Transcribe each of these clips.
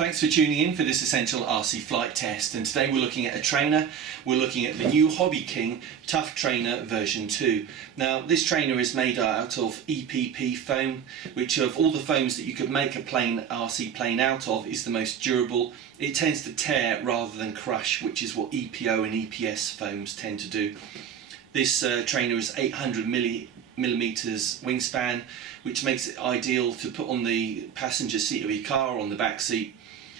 Thanks for tuning in for this essential RC flight test, and today we're looking at a trainer. We're looking at the new HobbyKing Tuff Trainer version 2. Now this trainer is made out of EPP foam, which of all the foams that you could make a plain RC plane out of is the most durable. It tends to tear rather than crush, which is what EPO and EPS foams tend to do. This trainer is 800 millimeters wingspan, which makes it ideal to put on the passenger seat of your car or on the back seat.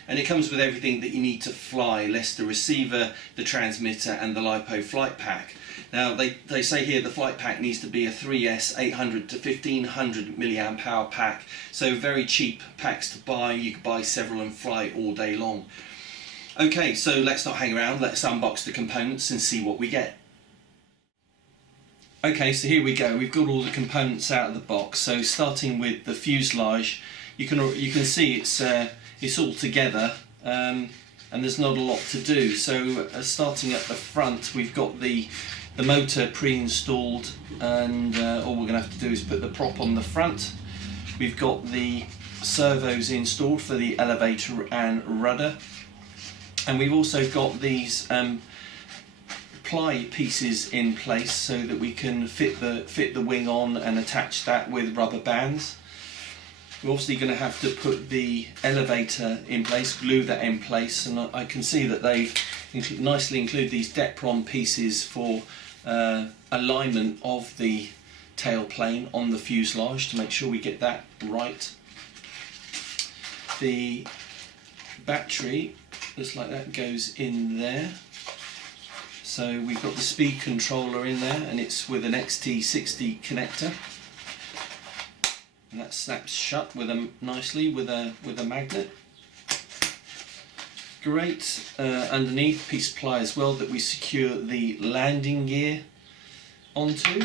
And it comes with everything that you need to fly, less the receiver, the transmitter and the LiPo flight pack. Now they say here the flight pack needs to be a 3S 800 to 1500 milliamp hour pack, so very cheap packs to buy. You can buy several and fly all day long. Okay, so let's not hang around, let's unbox the components and see what we get. Okay, so here we go. We've got all the components out of the box. So starting with the fuselage, you can see it's all together, and there's not a lot to do. So starting at the front, we've got the motor pre-installed, and all we're going to have to do is put the prop on the front. We've got the servos installed for the elevator and rudder, and we've also got these ply pieces in place so that we can fit the wing on and attach that with rubber bands. We're obviously going to have to put the elevator in place, glue that in place, and I can see that they've nicely included these Depron pieces for alignment of the tail plane on the fuselage to make sure we get that right. The battery, just like that, goes in there. So we've got the speed controller in there, and it's with an XT60 connector, and that snaps shut nicely with a magnet. Great. Underneath, piece of ply as well that we secure the landing gear onto.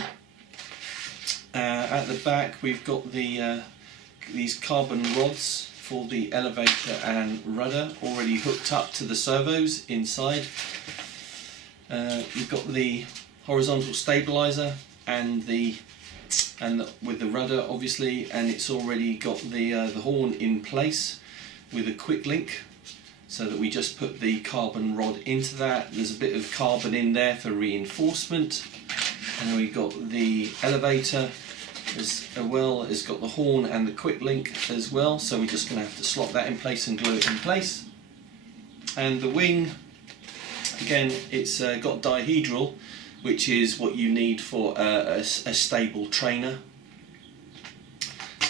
At the back we've got these carbon rods for the elevator and rudder already hooked up to the servos inside. We've got the horizontal stabilizer and with the rudder obviously, and it's already got the horn in place with a quick link, so that we just put the carbon rod into that. There's a bit of carbon in there for reinforcement, and then we've got the elevator as well. It's got the horn and the quick link as well, so we're just going to have to slot that in place and glue it in place. And the wing, again, it's got dihedral, which is what you need for a stable trainer.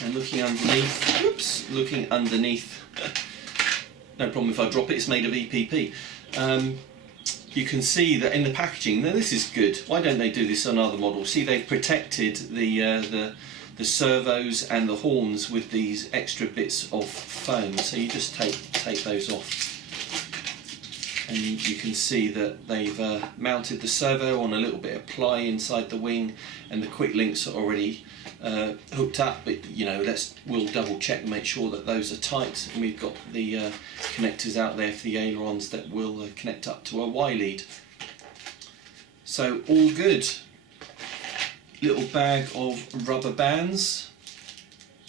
And looking underneath, no problem if I drop it, it's made of EPP. You can see that in the packaging, now this is good, why don't they do this on other models? See, they've protected the servos and the horns with these extra bits of foam, so you just take those off. And you can see that they've mounted the servo on a little bit of ply inside the wing, and the quick links are already hooked up, but we'll double check and make sure that those are tight. And we've got the connectors out there for the ailerons that will connect up to a Y lead. So all good. Little bag of rubber bands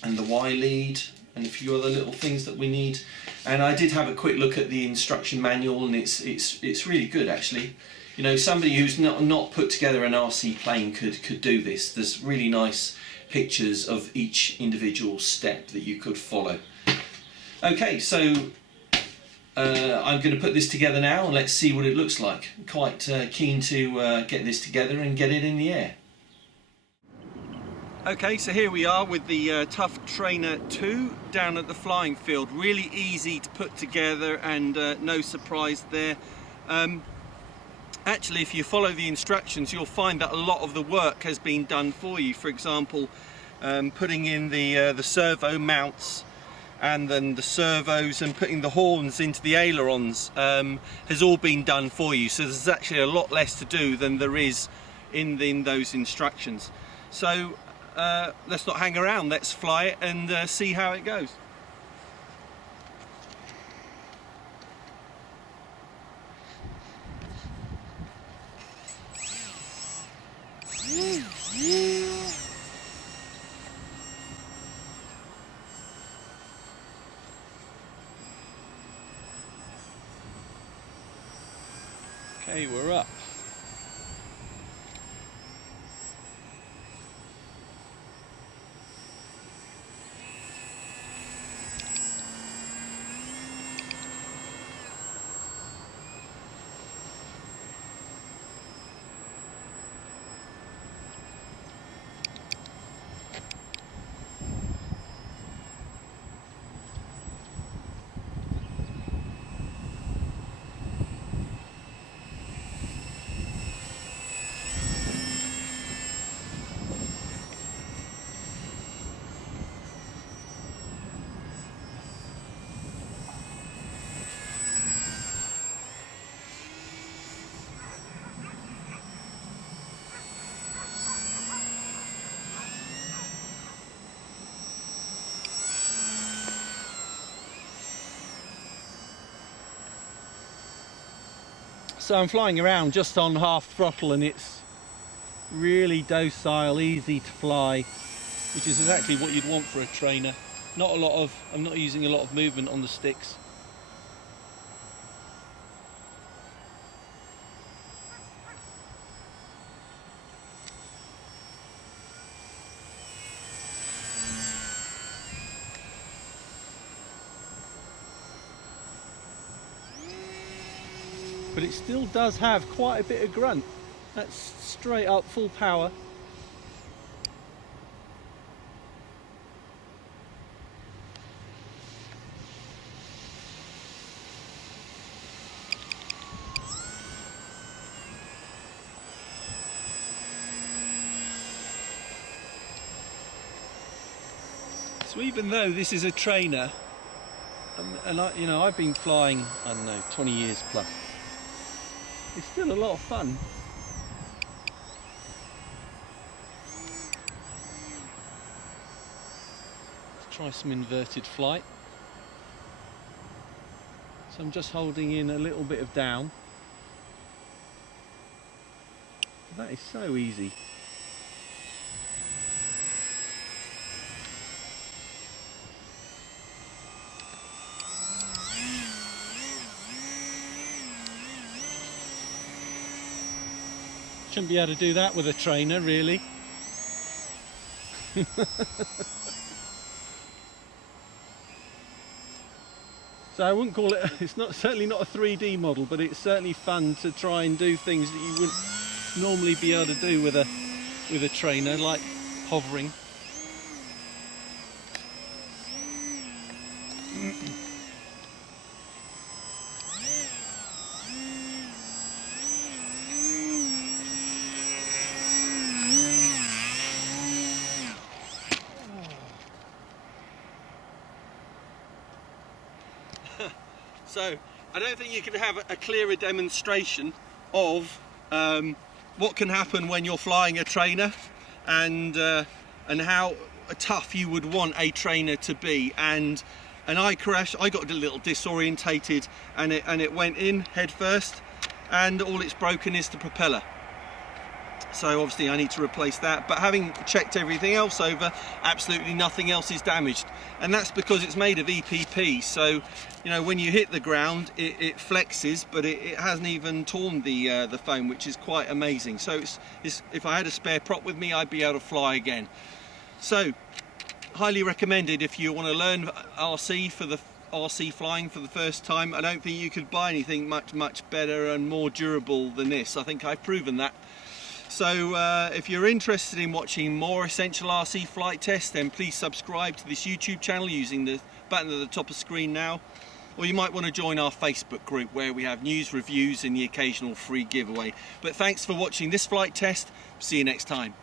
and the Y lead and a few other little things that we need. And I did have a quick look at the instruction manual, and it's really good actually. Somebody who's not put together an RC plane could do this. There's really nice pictures of each individual step that you could follow. Okay, so I'm going to put this together now and let's see what it looks like. Quite keen to get this together and get it in the air. Okay, so here we are with the Tuff Trainer 2 down at the flying field. Really easy to put together, and no surprise there. Actually, if you follow the instructions, you'll find that a lot of the work has been done for you. For example, putting in the servo mounts, and then the servos, and putting the horns into the ailerons has all been done for you. So there's actually a lot less to do than there is in those instructions. So let's not hang around, let's fly it and see how it goes. Okay, we're up. So I'm flying around just on half throttle, and it's really docile, easy to fly, which is exactly what you'd want for a trainer. I'm not using a lot of movement on the sticks. But it still does have quite a bit of grunt. That's straight up full power. So even though this is a trainer, and I've been flying, I don't know, 20 years plus, it's still a lot of fun. Let's try some inverted flight. So I'm just holding in a little bit of down. That is so easy. Shouldn't be able to do that with a trainer, really. So I wouldn't call it, certainly not a 3D model, but it's certainly fun to try and do things that you wouldn't normally be able to do with a trainer, like hovering. So I don't think you can have a clearer demonstration of what can happen when you're flying a trainer, and how tough you would want a trainer to be. And I crashed. I got a little disorientated, and it went in head first, and all it's broken is the propeller. So obviously I need to replace that, but having checked everything else over, absolutely nothing else is damaged. And that's because it's made of EPP, so when you hit the ground it flexes, but it hasn't even torn the foam, which is quite amazing. So if I had a spare prop with me, I'd be able to fly again. So highly recommended if you want to learn RC flying for the first time. I don't think you could buy anything much better and more durable than this. I think I've proven that. So if you're interested in watching more essential RC flight tests, then please subscribe to this YouTube channel using the button at the top of the screen now. Or you might want to join our Facebook group, where we have news, reviews and the occasional free giveaway. But thanks for watching this flight test. See you next time.